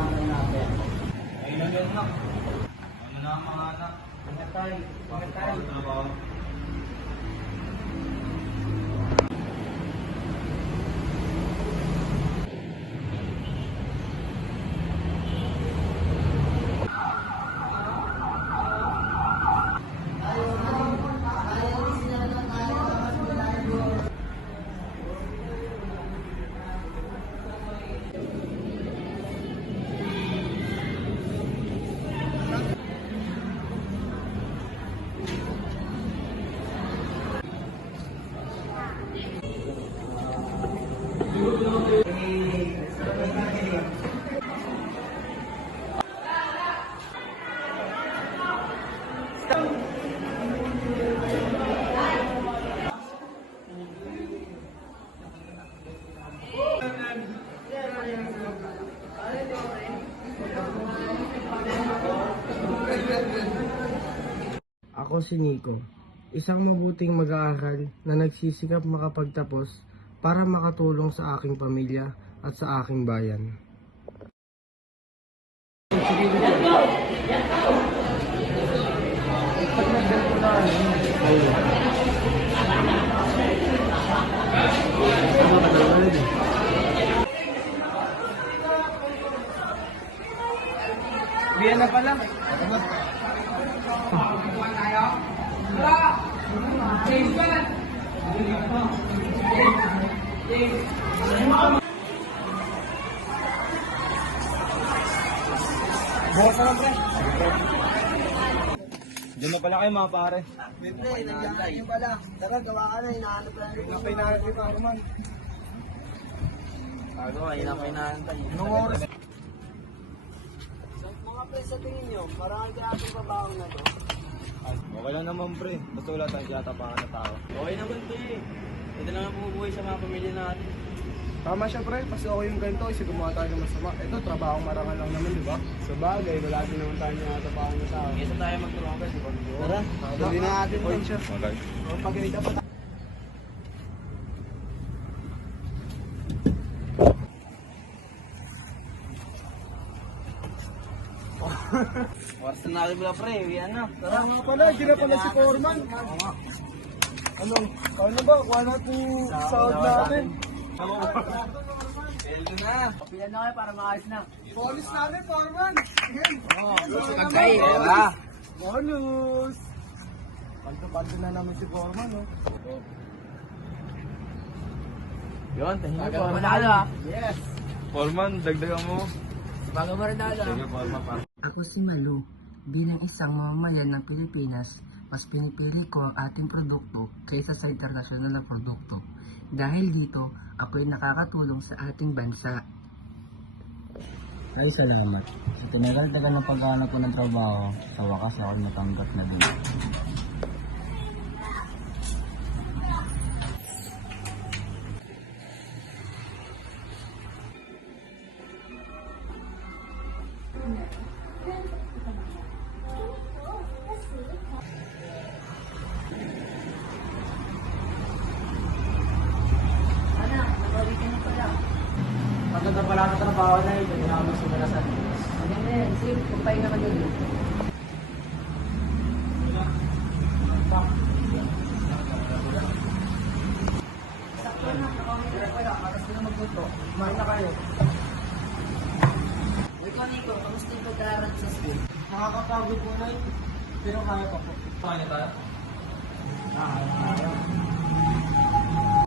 pagkakaroon natin. Ayun lang yan, nak. Ano na ang mga anak? Ingat tayo. Ingat tayo. Trabaho. Ako si Nico, isang mabuting mag-aaral na nagsisikap makapagtapos para makatulong sa aking pamilya at sa aking bayan. Biyan na pala. Bukas na lang, pre. Diyan na pala kayo mga pare. Pre, nandiyan yung pala. Tara, gawa ka na. Hinahanap na rin. Napinahanap kita, Arman. Anong oras? Mga pre, sa tingin nyo, marami kaya ating babaong na to. Okay lang naman, pre. Basta wala tayong tinatapakan na tao. Okay naman to eh. Ito lang ang bumubuhay sa mga pamilya natin. Tama siya, pre. Kasi ako yung ganito, kasi gumawa tayo ng masama. Ito, trabaho marangal lang naman, di ba? Sa bagay, wala din naman tayo natapakan na tao. Kesa tayo magtulungan guys, di ba? Tara, Dali na natin din siya. Okay. Pag-grade pa tayo. Oras na natin pala pre, uwian na. Tara nga pala, hindi na pala si Foreman. Ano? Ano ba? Kuha natin yung sahod natin. Pwede na. Pilan na kayo para maayos na. Bonus namin, Foreman! Ay, era. Bonus! Panto-panto na naman si Foreman, no? Yun, tahinga Bago po. manalo ah. Yes! Foreman, dagdagan mo. Bago manalo. Sige, Foreman pa. Ako si Malu. Bilang isang mamamayan ng Pilipinas, mas pinipili ko ang ating produkto kaysa sa internasyonal na produkto. Dahil dito, ako'y nakakatulong sa ating bansa. Ay, salamat. Sa tinagal-tagal ng paghahanap ko ng trabaho, sa wakas ako natanggap na din. Maganda pala ang trabaho na ito. Hindi na ako sumalasan. Ano na yan? Sige, kumpay naman yun. Sakto na. Aras ko na magpunto. Kumain na kayo. Uy, Nico, kamusta yung pag-aaral sa school? Nakakapagod po na yun. Pero kaya pa po. Kaya tayo? Kaya.